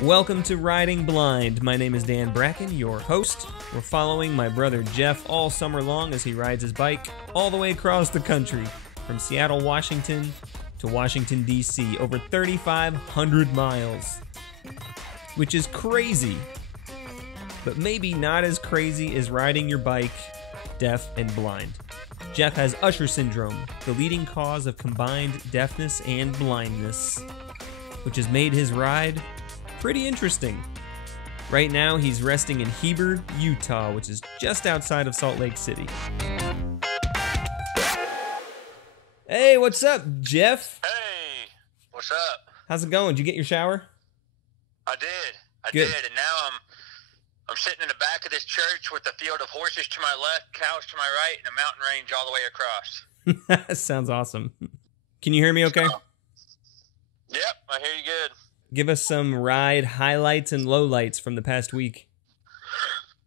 Welcome to Riding Blind. My name is Dan Bracken, your host. We're following my brother Jeff all summer long as he rides his bike all the way across the country, from Seattle, Washington to Washington, D.C., over 3,500 miles, which is crazy, but maybe not as crazy as riding your bike deaf and blind. Jeff has Usher syndrome, the leading cause of combined deafness and blindness, which has made his ride pretty interesting. Right now, he's resting in Heber, Utah, which is just outside of Salt Lake City. Hey, what's up, Jeff? Hey, what's up? How's it going? Did you get your shower? I did. I Good. did, and now I'm sitting in the back of this church with a field of horses to my left, cows to my right, and a mountain range all the way across. Sounds awesome. Can you hear me okay? Yep, I hear you good. Give us some ride highlights and lowlights from the past week.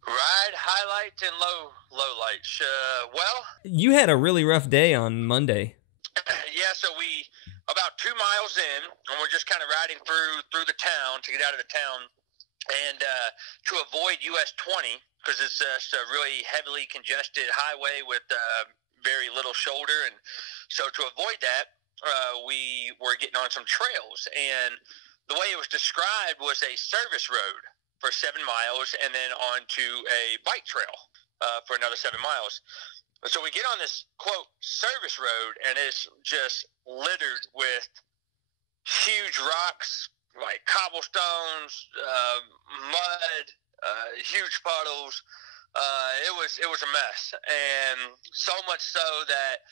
Ride highlights and lowlights. Well, you had a really rough day on Monday. Yeah, so we about 2 miles in, and we're just kind of riding through the town to get out of the town, and to avoid US 20 because it's a really heavily congested highway with very little shoulder, and so to avoid that, we were getting on some trails, and the way it was described was a service road for 7 miles and then onto a bike trail for another 7 miles. So we get on this, quote, service road, and it's just littered with huge rocks, like cobblestones, mud, huge puddles. It was a mess, and so much so that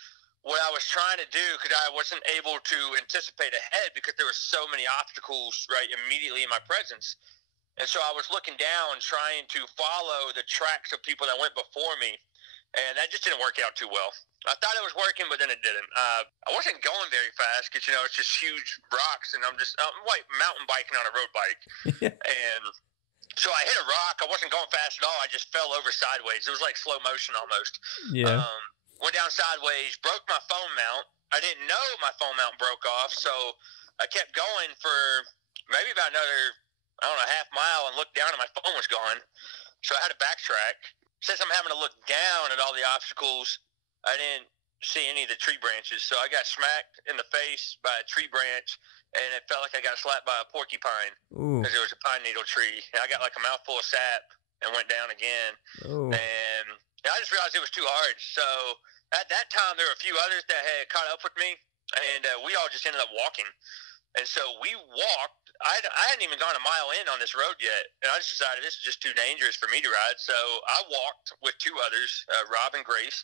what I was trying to do, because I wasn't able to anticipate ahead because there were so many obstacles right immediately in my presence. And so I was looking down trying to follow the tracks of people that went before me, and that just didn't work out too well. I thought it was working, but then it didn't. I wasn't going very fast because, it's just huge rocks, and I'm like mountain biking on a road bike. And so I hit a rock. I wasn't going fast at all. I just fell over sideways. It was like slow motion almost. Yeah. Went down sideways, broke my phone mount. I didn't know my phone mount broke off, so I kept going for maybe about another, half mile, and looked down and my phone was gone. So I had to backtrack. Since I'm having to look down at all the obstacles, I didn't see any of the tree branches. So I got smacked in the face by a tree branch, and it felt like I got slapped by a porcupine because there was a pine needle tree. And I got like a mouthful of sap and went down again. Ooh. And I just realized it was too hard. So at that time, there were a few others that had caught up with me, and we all just ended up walking. And so we walked. I hadn't even gone a mile in on this road yet, and I just decided this is just too dangerous for me to ride. So I walked with 2 others, Rob and Grace,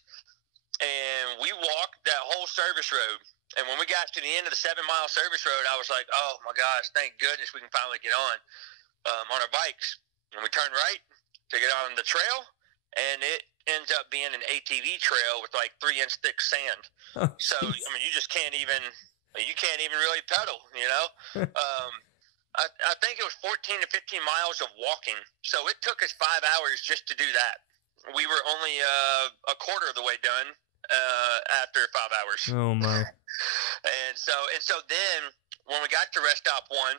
and we walked that whole service road. And when we got to the end of the 7-mile service road, I was like, oh, my gosh, thank goodness we can finally get on our bikes. And we turned right to get on the trail, and it ends up being an ATV trail with like 3-inch thick sand. Oh, so you just can't even really pedal. I think it was 14 to 15 miles of walking, so it took us 5 hours just to do that. We were only a quarter of the way done after 5 hours. Oh my. And so then when we got to rest stop 1,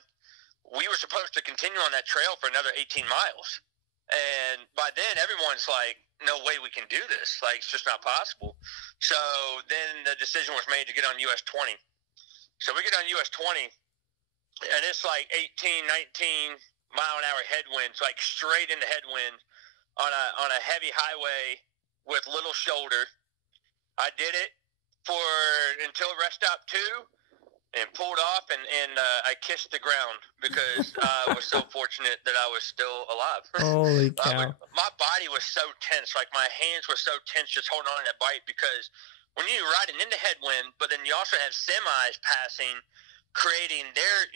we were supposed to continue on that trail for another 18 miles. And by then, everyone's like, no way we can do this. Like, it's just not possible. So then the decision was made to get on US 20. So we get on US 20, and it's like 18, 19 mile-an-hour headwinds, like straight into headwind on a heavy highway with little shoulder. I did it until rest stop 2. And pulled off, and I kissed the ground because I was so fortunate that I was still alive. Holy cow. My body was so tense. Like, my hands were so tense just holding on to that bike because when you're riding into headwind, but then you also have semis passing, creating their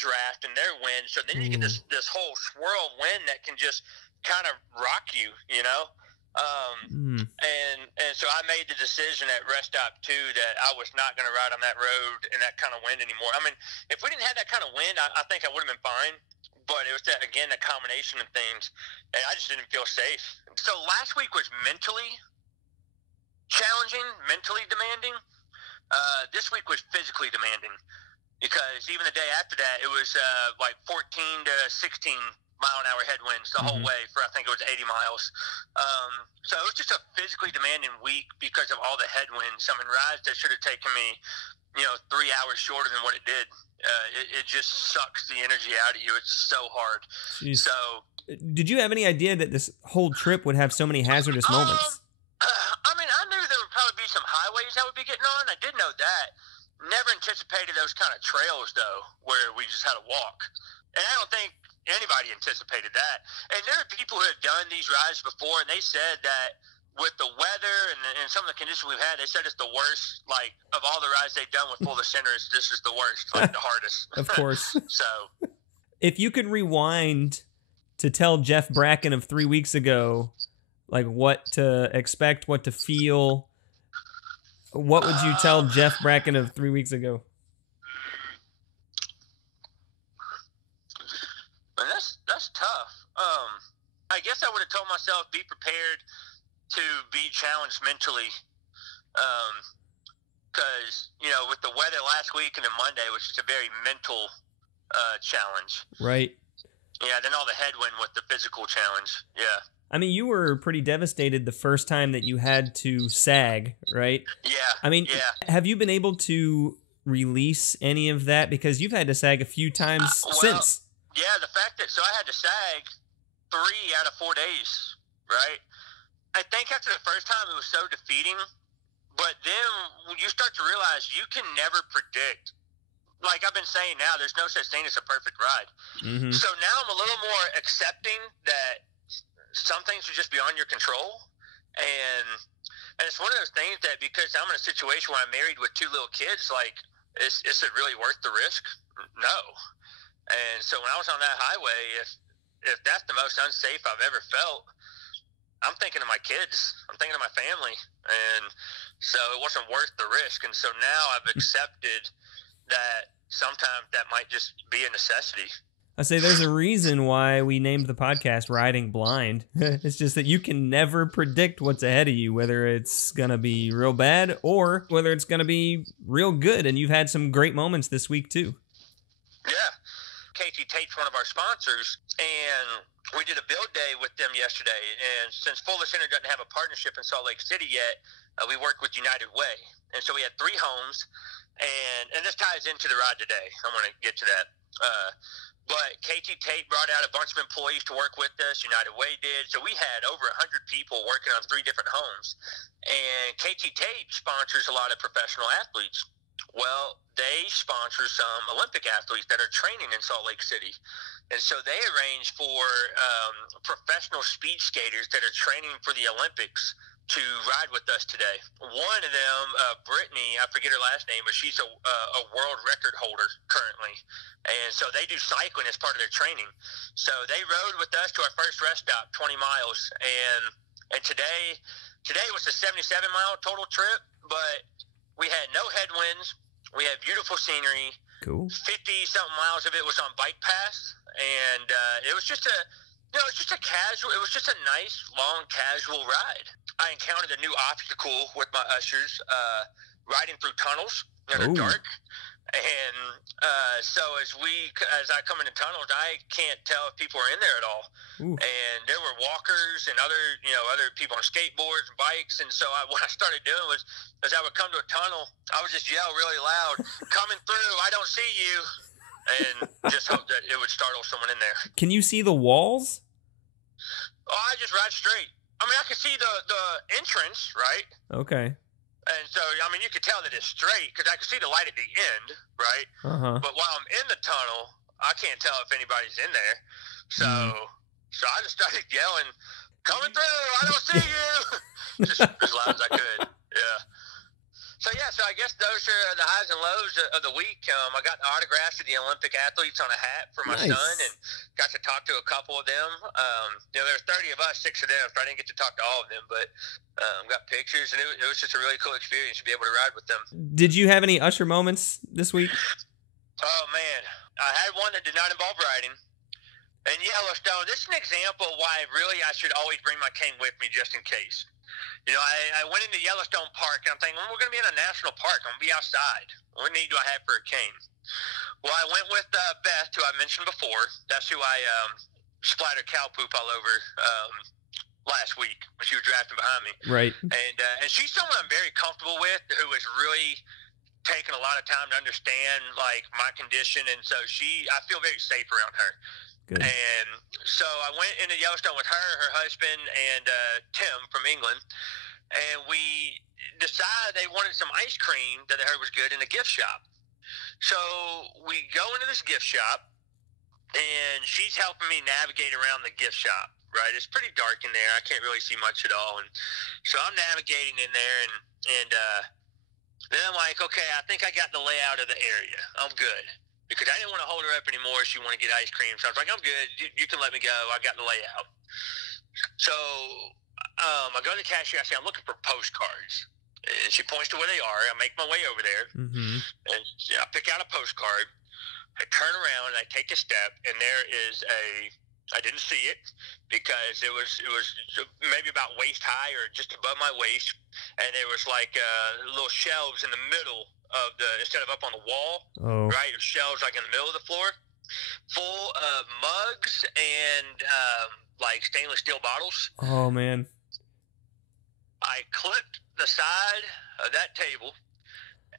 draft and their wind. So then you get this whole swirl of wind that can just kind of rock you, And so I made the decision at rest stop 2 that I was not going to ride on that road in that kind of wind anymore. I mean, if we didn't have that kind of wind, I think I would have been fine. But it was that combination of things, and I just didn't feel safe. So last week was mentally challenging, mentally demanding. This week was physically demanding. because even the day after that, it was like 14 to 16 mile an hour headwinds the whole way for, I think it was 80 miles. So it was just a physically demanding week because of all the headwinds. I mean, rides that should have taken me, 3 hours shorter than what it did. It just sucks the energy out of you. It's so hard. Jeez. So, did you have any idea that this whole trip would have so many hazardous moments? I mean, I knew there would probably be some highways I would be getting on. I did know that. Never anticipated those kind of trails, though, where we just had to walk. And I don't think anybody anticipated that. And there are people who have done these rides before, and they said that with the weather and some of the conditions we've had, they said it's the worst. Like, of all the rides they've done with full descenders, this is the worst, like the hardest. Of course. So, if you could rewind to tell Jeff Bracken of 3 weeks ago, like what to expect, what to feel, what would you tell Jeff Bracken of 3 weeks ago? Man, that's tough. I guess I would have told myself, be prepared to be challenged mentally. Because, with the weather last week and then Monday was just a very mental challenge. Right. Yeah, then all the headwind with the physical challenge. Yeah. I mean, you were pretty devastated the first time that you had to sag, right? Yeah. I mean, yeah. Have you been able to release any of that? Because you've had to sag a few times since. Yeah, the fact that, so I had to sag 3 out of 4 days, right? I think after the first time it was so defeating, but then you start to realize you can never predict. Like I've been saying now, there's no such thing as a perfect ride. Mm-hmm. So now I'm a little more accepting that some things are just beyond your control. And it's one of those things that because I'm in a situation where I'm married with 2 little kids, like, is it really worth the risk? No. And so when I was on that highway, if that's the most unsafe I've ever felt, I'm thinking of my kids. I'm thinking of my family. And so it wasn't worth the risk. And so now I've accepted that sometimes that might just be a necessity. I say there's a reason why we named the podcast Riding Blind. It's just that you can never predict what's ahead of you, whether it's going to be real bad or whether it's going to be real good. And you've had some great moments this week, too. Yeah. KT Tate's one of our sponsors, and we did a build day with them yesterday. And since Fuller Center doesn't have a partnership in Salt Lake City yet, we work with United Way. And so we had 3 homes, and this ties into the ride today. I'm going to get to that. But KT Tate brought out a bunch of employees to work with us. United Way did. So we had over 100 people working on 3 different homes. And KT Tate sponsors a lot of professional athletes. Well, they sponsor some Olympic athletes that are training in Salt Lake City. And so they arrange for professional speed skaters that are training for the Olympics to ride with us today. One of them, Brittany, I forget her last name, but she's a world record holder currently. And so they do cycling as part of their training. So they rode with us to our first rest stop, 20 miles. And today was a 77-mile total trip, but we had no headwinds. We had beautiful scenery. Cool. 50-something miles of it was on bike paths. And it was just a nice, long, casual ride. I encountered a new obstacle with my ushers, riding through tunnels that are dark. And so as I come into tunnels, I can't tell if people are in there at all. Ooh. And there were walkers and other people on skateboards and bikes. And so what I started doing was, as I would come to a tunnel, I would just yell really loud, "Coming through, I don't see you," and just hope that it would startle someone in there. Can you see the walls? Oh, I just ride straight. I mean, I could see the entrance, right? Okay. And so, I mean, you could tell that it's straight because I could see the light at the end, right? Uh-huh. But while I'm in the tunnel, I can't tell if anybody's in there. So I just started yelling, "Coming through, I don't see you," just as loud as I could. Yeah. So I guess those are the highs and lows of the week. I got the autographs of the Olympic athletes on a hat for my son, and got to talk to a couple of them. There's 30 of us, 6 of them, so I didn't get to talk to all of them, but got pictures, and it was just a really cool experience to be able to ride with them. Did you have any usher moments this week? Oh, man. I had one that did not involve riding. In Yellowstone, this is an example of why I should always bring my cane with me just in case. I went into Yellowstone Park, and I'm thinking, well, we're going to be in a national park. I'm going to be outside. What need do I have for a cane? Well, I went with Beth, who I mentioned before. That's who I splattered cow poop all over last week when she was drafting behind me. Right. And she's someone I'm very comfortable with, who has really taken a lot of time to understand like my condition, and so I feel very safe around her. Good. And so I went into Yellowstone with her husband, and Tim from England, and we decided they wanted some ice cream that they heard was good in a gift shop. So we go into this gift shop, and she's helping me navigate around the gift shop. Right, it's pretty dark in there. I can't really see much at all, and so I'm navigating in there, and then I'm like, okay, I think I got the layout of the area. I'm good, because I didn't want to hold her up anymore. She wanted to get ice cream, so I was like, I'm good. You can let me go. I got the layout. So I go to the cashier. I say, I'm looking for postcards, and she points to where they are. I make my way over there, and I pick out a postcard. I turn around and I take a step, and there is I didn't see it because it was maybe about waist high or just above my waist, and there was like little shelves in the middle of instead of up on the wall, right? Shelves like in the middle of the floor, full of mugs and like stainless steel bottles. Oh man! I clipped the side of that table,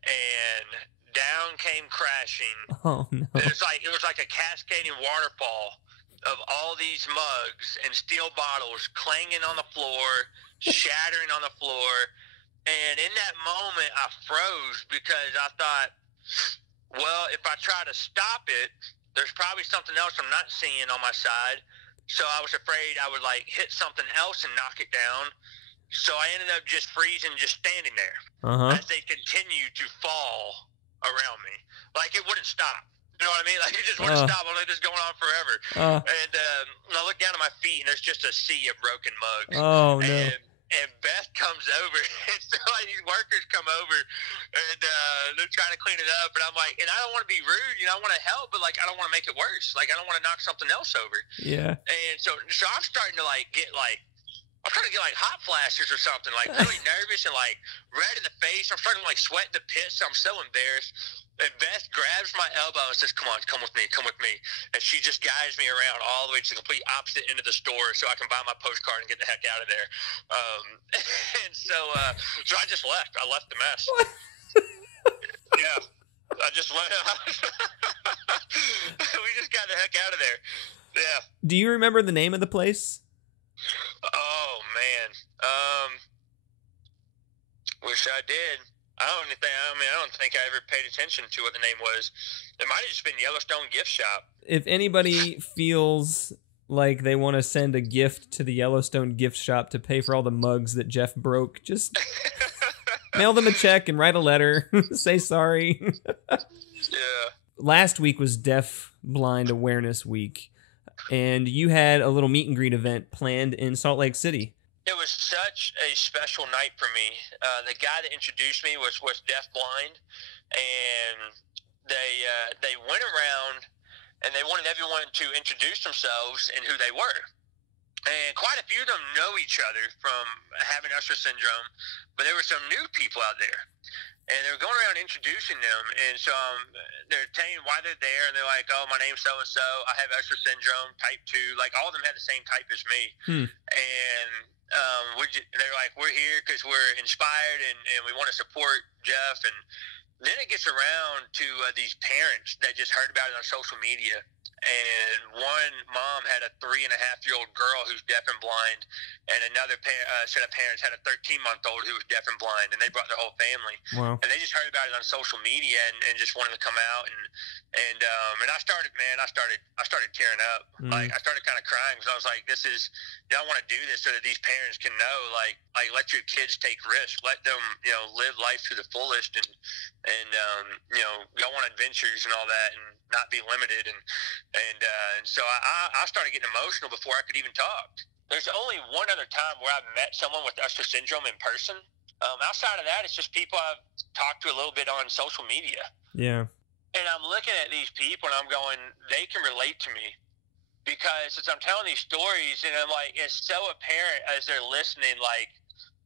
and down came crashing. Oh no! It was like a cascading waterfall of all these mugs and steel bottles clanging on the floor, shattering on the floor. And in that moment, I froze because I thought, well, if I try to stop it, there's probably something else I'm not seeing on my side. So I was afraid I would like hit something else and knock it down. So I ended up just freezing, just standing there as they continued to fall around me. Like it wouldn't stop. You know what I mean? Like, you just want to stop. I'm like, this is going on forever. And I look down at my feet, and there's just a sea of broken mugs. Oh, no. And Beth comes over, and so like, these workers come over, and they're trying to clean it up. And I'm like, and I don't want to be rude. You know, I want to help, but, like, I don't want to make it worse. Like, I don't want to knock something else over. Yeah. And so I'm starting to, like, I'm trying to get, like, hot flashes or something, like, really nervous and, like, red in the face. I'm starting to, like, sweat in the pits. I'm so embarrassed. And Beth grabs my elbow and says, come on, come with me. And she just guides me around all the way to the complete opposite end of the store so I can buy my postcard and get the heck out of there. And so I just left. I left the mess. Yeah. I just left. We just got the heck out of there. Yeah. Do you remember the name of the place? Oh, man. Wish I did. I don't think I ever paid attention to what the name was. It might have just been Yellowstone Gift Shop. If anybody feels like they want to send a gift to the Yellowstone Gift Shop to pay for all the mugs that Jeff broke, just mail them a check and write a letter. Say sorry. Yeah. Last week was Deaf Blind Awareness Week, and you had a little meet and greet event planned in Salt Lake City. It was such a special night for me. The guy that introduced me was deafblind, and they went around and they wanted everyone to introduce themselves and who they were. And quite a few of them know each other from having Usher syndrome, but there were some new people out there. And they were going around introducing them, and so they're telling why they're there, and they're like, oh, my name's so-and-so, I have Usher syndrome, type 2. Like, all of them had the same type as me. And they're like, we're here because we're inspired, and we want to support Jeff. And then it gets around to these parents that just heard about it on social media. And one mom had a 3.5-year-old girl who's deaf and blind, and another set of parents had a 13-month-old who was deaf and blind, and they brought their whole family. Wow. And they just heard about it on social media and just wanted to come out. And I started tearing up. Like, I started kind of crying because I was like, I want to do this so that these parents can know, like let your kids take risks, let them, live life to the fullest, and go on adventures and all that, and not be limited. And so I started getting emotional before I could even talk. There's only one other time where I've met someone with Usher syndrome in person. Outside of that, it's just people I've talked to a little bit on social media. Yeah. And I'm looking at these people and I'm going, they can relate to me. Because as I'm telling these stories, and I'm like, it's so apparent as they're listening, like,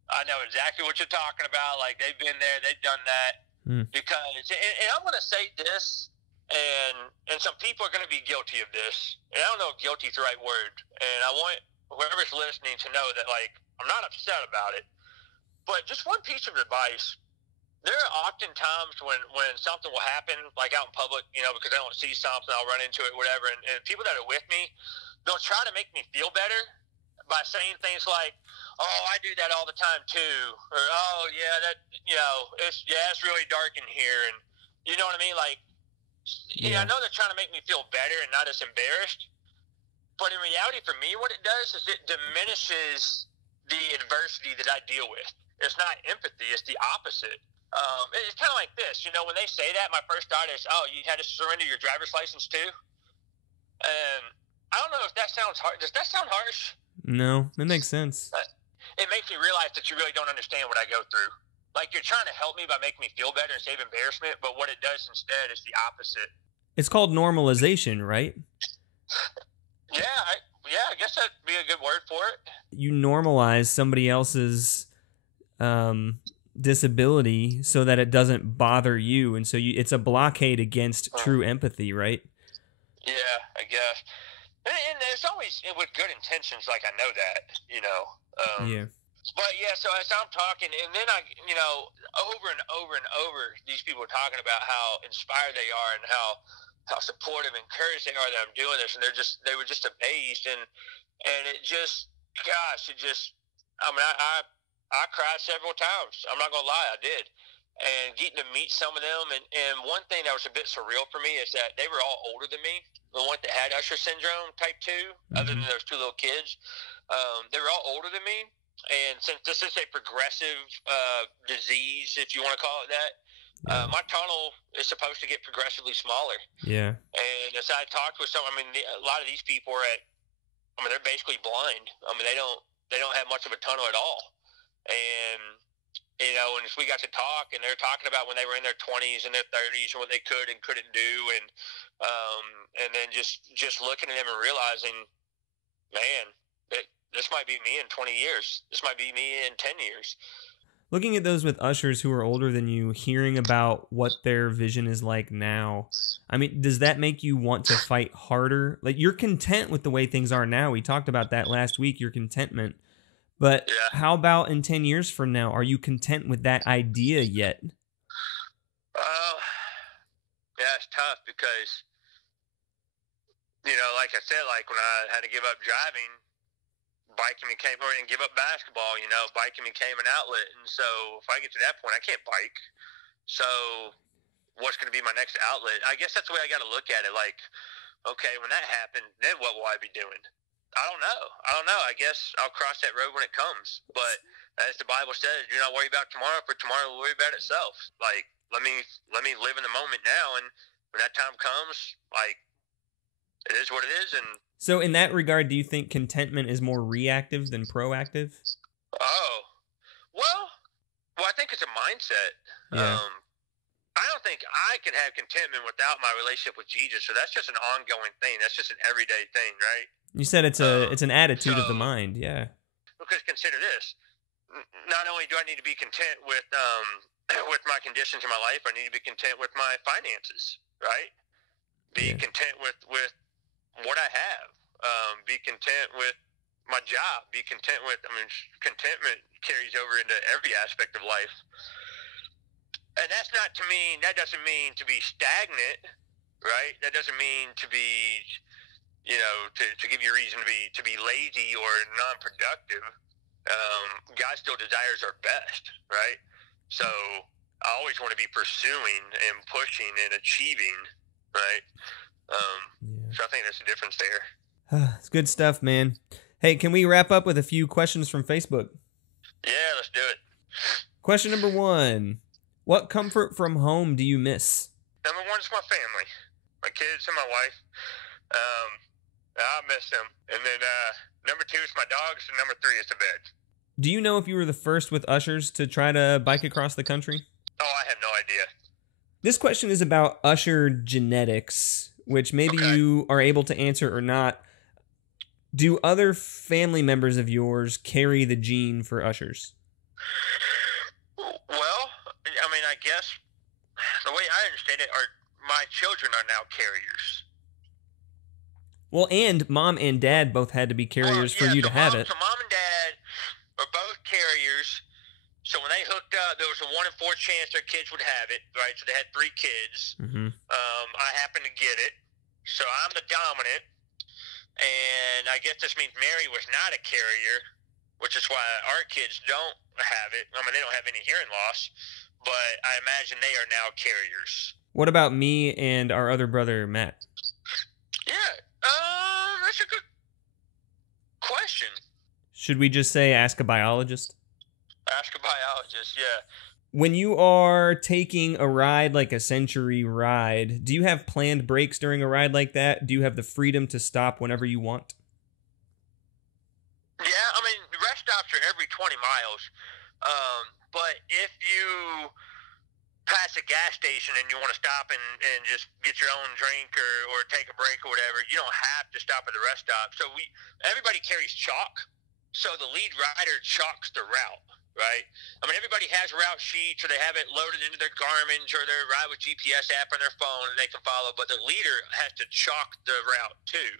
I know exactly what you're talking about. Like, they've been there, they've done that. Because, and I'm going to say this, And some people are going to be guilty of this. And I don't know if guilty is the right word. And I want whoever's listening to know that, like, I'm not upset about it. But just one piece of advice. There are often times when something will happen, like out in public, you know, because I don't see something, I'll run into it, whatever. And people that are with me, they'll try to make me feel better by saying things like, "Oh, I do that all the time too," or "Oh, yeah, that, you know, it's really dark in here," and you know what I mean? Like, I know they're trying to make me feel better and not as embarrassed, but in reality, for me, what it does is it diminishes the adversity that I deal with. It's not empathy; it's the opposite. It's kind of like this, you know, when they say that, my first thought is, "Oh, you had to surrender your driver's license too?" I don't know if that sounds harsh. Does that sound harsh? No, that makes sense. It makes me realize that you really don't understand what I go through. Like, you're trying to help me by making me feel better and save embarrassment, but what it does instead is the opposite. It's called normalization, right? Yeah, I guess that'd be a good word for it. You normalize somebody else's disability so that it doesn't bother you, and so it's a blockade against true empathy, right? Yeah, I guess. And there's always, with good intentions, like, I know that, you know. Yeah. But yeah, so as I'm talking, and then I, you know, over and over and over, these people are talking about how inspired they are and how supportive and encouraged they are that I'm doing this, and they were just amazed, and it just, gosh, I mean, I cried several times. I'm not gonna lie, I did. And getting to meet some of them, and one thing that was a bit surreal for me is that they were all older than me. The one that had Usher syndrome type 2, other than those two little kids, they were all older than me. And since this is a progressive disease, if you want to call it that, my tunnel is supposed to get progressively smaller. Yeah. And as I talked with some, I mean, a lot of these people are they're basically blind. I mean, they don't have much of a tunnel at all. And you know, and we got to talk, and they're talking about when they were in their 20s and their 30s and what they could and couldn't do, and then just looking at them and realizing, man, this might be me in 20 years. This might be me in 10 years. Looking at those with ushers who are older than you, hearing about what their vision is like now, I mean, does that make you want to fight harder? Like, you're content with the way things are now. We talked about that last week, your contentment. But how about in 10 years from now? Are you content with that idea yet? Yeah, it's tough because, you know, like I said, like when I had to give up driving, biking became, and give up basketball, you know, biking became an outlet. And so if I get to that point, I can't bike. So what's going to be my next outlet? I guess that's the way I got to look at it. Like, okay, when that happened, then what will I be doing? I don't know. I guess I'll cross that road when it comes. But as the Bible says, do not worry about tomorrow, for tomorrow will worry about itself. Like, let me live in the moment now, and when that time comes, like, it is what it is. And so in that regard, do you think contentment is more reactive than proactive? Well, I think it's a mindset. Yeah. I don't think I can have contentment without my relationship with Jesus. So that's just an ongoing thing. That's just an everyday thing, right? You said it's an attitude of the mind, yeah. Because consider this: not only do I need to be content with with my conditions in my life, I need to be content with my finances, right? Be content with what I have. Be content with my job. Be content with. I mean, contentment carries over into every aspect of life. And that's not to mean, that doesn't mean to be stagnant, right? That doesn't mean to be, you know, to give you a reason to be lazy or non-productive. God still desires our best, right? So I always want to be pursuing and pushing and achieving, right? So I think there's a difference there. It's good stuff, man. Hey, can we wrap up with a few questions from Facebook? Yeah, let's do it. Question number 1. What comfort from home do you miss? Number 1 is my family, my kids and my wife. I miss them. And then number 2 is my dogs, and number 3 is the bed. Do you know if you were the first with ushers to try to bike across the country? Oh, I have no idea. This question is about usher genetics, which maybe you are able to answer or not. Do other family members of yours carry the gene for ushers? Well, I mean, I guess the way I understand it, my children are now carriers. Well, and mom and dad both had to be carriers for you to have it. So mom and dad are both carriers. So when they hooked up, there was a 1 in 4 chance their kids would have it, right? So they had 3 kids. Mm-hmm. I happened to get it. So I'm the dominant. And I guess this means Mary was not a carrier, which is why our kids don't have it. I mean, they don't have any hearing loss, but I imagine they are now carriers. What about me and our other brother, Matt? Yeah, that's a good question. Should we just say ask a biologist? Ask a biologist, yeah. When you are taking a ride like a Century ride, do you have planned breaks during a ride like that? Do you have the freedom to stop whenever you want? Yeah, I mean, rest stops are every 20 miles. But if you pass a gas station and you want to stop and just get your own drink or take a break or whatever, you don't have to stop at the rest stop. So everybody carries chalk. So the lead rider chalks the route, right? I mean, everybody has route sheets or they have it loaded into their Garmin's or their Ride with GPS app on their phone and they can follow, but the leader has to chalk the route too.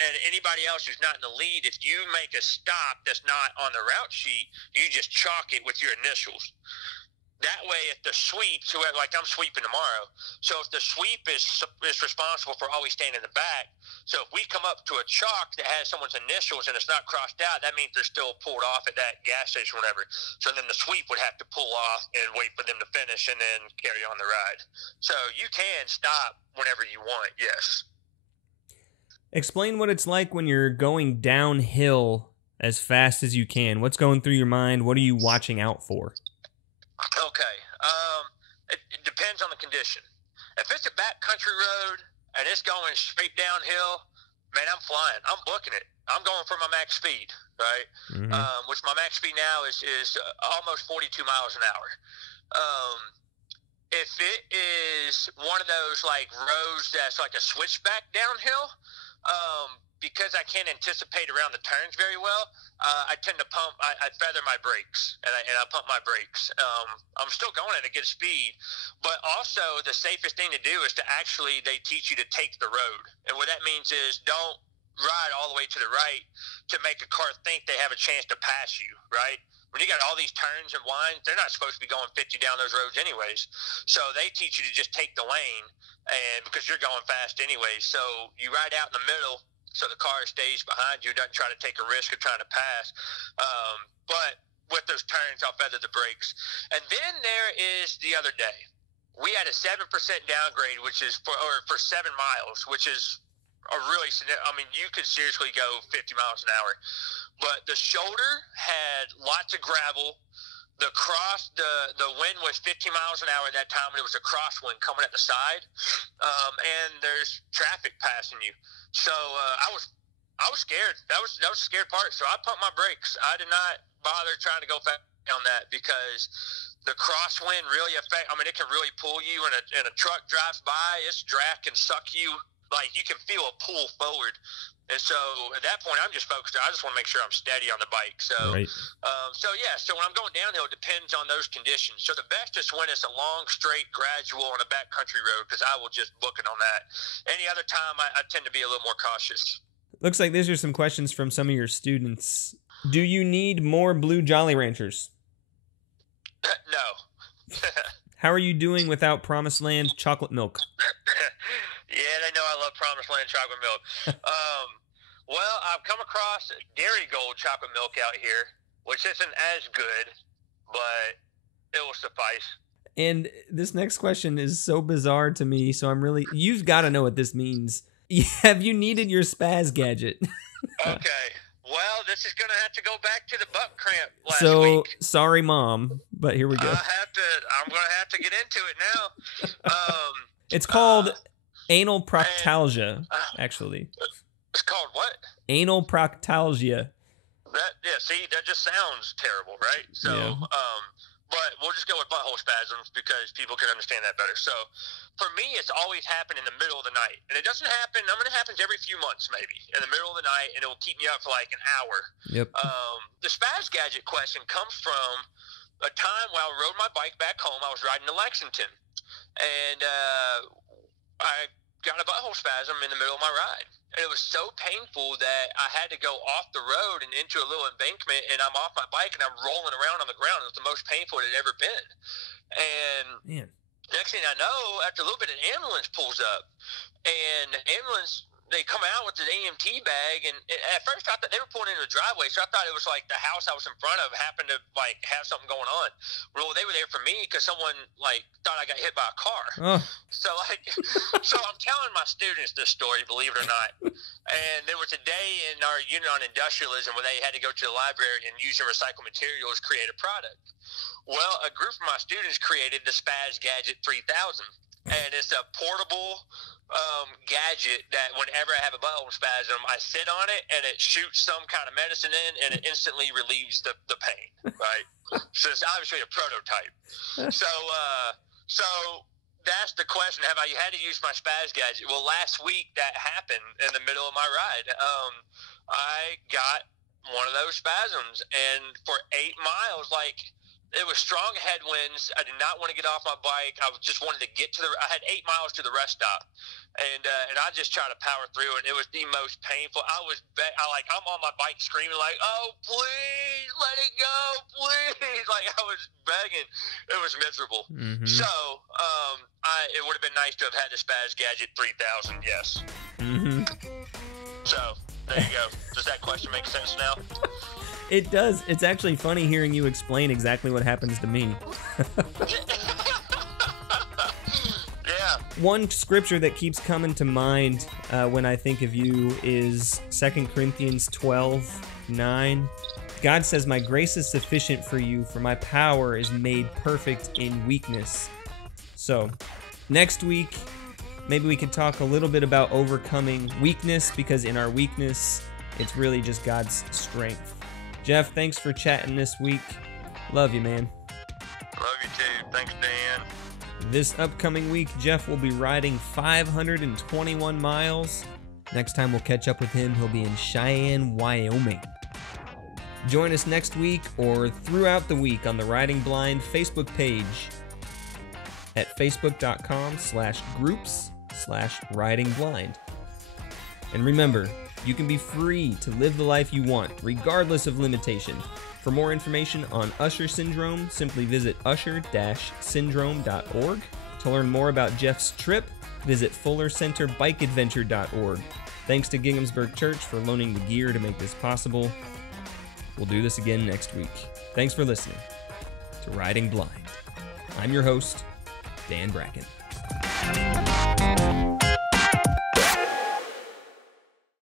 And anybody else who's not in the lead, if you make a stop that's not on the route sheet, you just chalk it with your initials. That way, if the sweep, so like I'm sweeping tomorrow, so if the sweep is responsible for always staying in the back, so if we come up to a chalk that has someone's initials and it's not crossed out, that means they're still pulled off at that gas station or whatever. So then the sweep would have to pull off and wait for them to finish and then carry on the ride. So you can stop whenever you want, yes. Explain what it's like when you're going downhill as fast as you can. What's going through your mind? What are you watching out for? Okay. It depends on the condition. If it's a backcountry road and it's going straight downhill, man, I'm flying. I'm booking it. I'm going for my max speed, right? Mm-hmm. Which my max speed now is almost 42 miles an hour. If it is one of those like roads that's like a switchback downhill, because I can't anticipate around the turns very well, I tend to I feather my brakes, and I pump my brakes. I'm still going at a good speed, but also the safest thing to do is they teach you to take the road. And what that means is don't ride all the way to the right to make a car think they have a chance to pass you, right? When you got all these turns and winds, they're not supposed to be going 50 down those roads anyways. So they teach you to just take the lane, and because you're going fast anyways. So you ride out in the middle, so the car stays behind you, doesn't try to take a risk of trying to pass. But with those turns, I'll feather the brakes. And then there is the other day. We had a 7% downgrade, which is for 7 miles, which is you could seriously go 50 miles an hour. But the shoulder had lots of gravel. The wind was 15 miles an hour at that time, and it was a crosswind coming at the side. And there's traffic passing you. So I was scared. That was the scary part. So I pumped my brakes. I did not bother trying to go fast on that because the crosswind really it can really pull you, and a truck drives by, its draft can suck you. Like you can feel a pull forward. And so at that point, I'm just focused. I just want to make sure I'm steady on the bike. So, right. So when I'm going downhill, it depends on those conditions. So the best is when it's a long, straight, gradual on a backcountry road, because I will just book it on that. Any other time, I tend to be a little more cautious. Looks like these are some questions from some of your students. Do you need more Blue Jolly Ranchers? No. How are you doing without Promised Land chocolate milk? Yeah, they know I love Promised Land chocolate milk. Well, I've come across Dairy Gold chocolate milk out here, which isn't as good, but it will suffice. And this next question is so bizarre to me, so you've got to know what this means. Have you needed your spaz gadget? Okay. Well, this is going to have to go back to the butt cramp last week. So, sorry, Mom, but here we go. I'm going to have to get into it now. It's called anal proctalgia, actually. It's called what? Anal proctalgia. That just sounds terrible, right? So, yeah. But we'll just go with butthole spasms because people can understand that better. So, for me, it's always happened in the middle of the night. And it doesn't happen, it happens every few months maybe, in the middle of the night, and it will keep me up for like an hour. Yep. The spaz gadget question comes from a time while I rode my bike back home. I was riding to Lexington. and I got a butthole spasm in the middle of my ride. And it was so painful that I had to go off the road and into a little embankment, and I'm off my bike and I'm rolling around on the ground. It was the most painful it had ever been. And next thing I know, after a little bit, an ambulance pulls up, and the ambulance, they come out with the EMT bag, and at first I thought they were pulling into the driveway, so I thought it was like the house I was in front of happened to like have something going on. Well, they were there for me because someone like thought I got hit by a car. So so I'm telling my students this story, believe it or not. And there was a day in our unit on industrialism where they had to go to the library and use their recycled materials, create a product. Well, a group of my students created the Spaz Gadget 3000, and it's a portable gadget that whenever I have a butthole spasm, I sit on it and it shoots some kind of medicine in, and it instantly relieves the pain, right? So it's obviously a prototype. So that's the question. Have I had to use my Spaz Gadget? Well, last week that happened in the middle of my ride. I got one of those spasms, and for 8 miles, like, it was strong headwinds. I did not want to get off my bike. I just wanted to get to I had 8 miles to the rest stop, and I just tried to power through it. And it was the most painful. I'm on my bike screaming like, "Oh, please let it go, please!" Like I was begging. It was miserable. Mm-hmm. So, it would have been nice to have had the Spaz Gadget 3000. Yes. Mm-hmm. So there you go. Does that question make sense now? It does. It's actually funny hearing you explain exactly what happens to me. Yeah. One scripture that keeps coming to mind when I think of you is 2 Corinthians 12:9. God says, "My grace is sufficient for you, for my power is made perfect in weakness." So, next week, maybe we could talk a little bit about overcoming weakness, because in our weakness, it's really just God's strength. Jeff, thanks for chatting this week. Love you, man. Love you too. Thanks, Dan. This upcoming week, Jeff will be riding 521 miles. Next time we'll catch up with him, he'll be in Cheyenne, Wyoming. Join us next week or throughout the week on the Riding Blind Facebook page at facebook.com/groups/ridingblind. And remember, you can be free to live the life you want, regardless of limitation. For more information on Usher syndrome, simply visit usher-syndrome.org. To learn more about Jeff's trip, visit fullercenterbikeadventure.org. Thanks to Ginghamsburg Church for loaning the gear to make this possible. We'll do this again next week. Thanks for listening to Riding Blind. I'm your host, Dan Bracken.